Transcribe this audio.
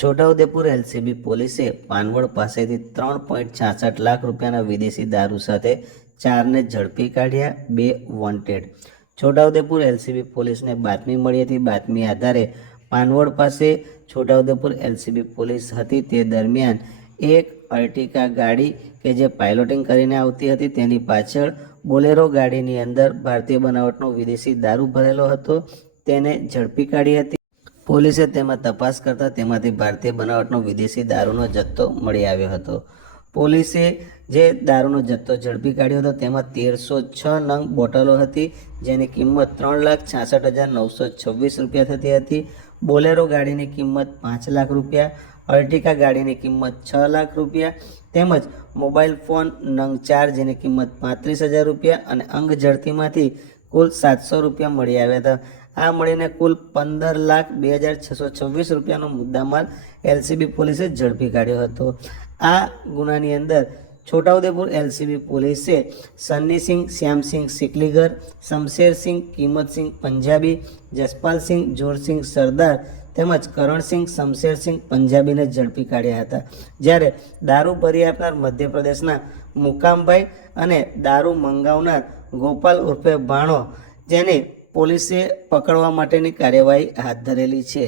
Chhota Udepur LCB પોલીસે પાનવડ પાસેથી 3.66 લાખ રૂપિયાના વિદેશી દારૂ સાથે 4ને ઝડપી કાઢ્યા, 2 વોન્ટેડ। છોટાઉદેપુર એલસીબી પોલીસને બાતમી મળી હતી। બાતમી આધારે પાનવડ પાસે છોટાઉદેપુર એલસીબી પોલીસ હતી તે દરમિયાન એક અર્ટિકા ગાડી કે જે પાયલોટિંગ કરીને આવતી હતી તેની પાછળ બોલેરો ગાડીની અંદર ભારતીય બનાવટનો વિદેશી દારૂ ભરેલો હતો, તેને ઝડપી કાઢી હતી। પોલીસે તેમાં તપાસ કરતા તેમાંથી ભારતીય બનાવટનો વિદેશી દારૂનો જથ્થો મળી આવ્યો હતો। પોલીસે જે દારૂનો જથ્થો ઝડપી કાઢ્યો હતો તેમાં 1306 નંગ બોટલો હતી, જેની કિંમત 3,66,926 રૂપિયા થતી હતી। બોલેરો ગાડીની કિંમત 5 લાખ રૂપિયા, અર્ટિકા ગાડીની કિંમત 6 લાખ રૂપિયા તેમજ મોબાઈલ ફોન નંગ 4 જેની કિંમત 35,000 રૂપિયા અને અંગ ઝડતીમાંથી કુલ 700 રૂપિયા મળી આવ્યા હતા। આ મળીને કુલ 15,02,626 રૂપિયાનો મુદ્દામાલ એલસીબી પોલીસે ઝડપી કાઢ્યો હતો। આ ગુનાની અંદર છોટાઉદેપુર એલસીબી પોલીસે સન્નીસિંહ શ્યામસિંહ સિકલીગર, શમશેરસિંહ કિંમતસિંહ પંજાબી, જસપાલસિંહ જોરસિંહ સરદાર તેમજ કરણસિંહ શમશેરસિંહ પંજાબીને ઝડપી કાઢ્યા હતા। જ્યારે દારૂ ભરી આપનાર મધ્યપ્રદેશના મુકામભાઈ અને દારૂ મંગાવનાર ગોપાલ ઉર્ફે ભાણો, જેને પોલીસે પકડવા માટેની કાર્યવાહી હાથ ધરેલી છે।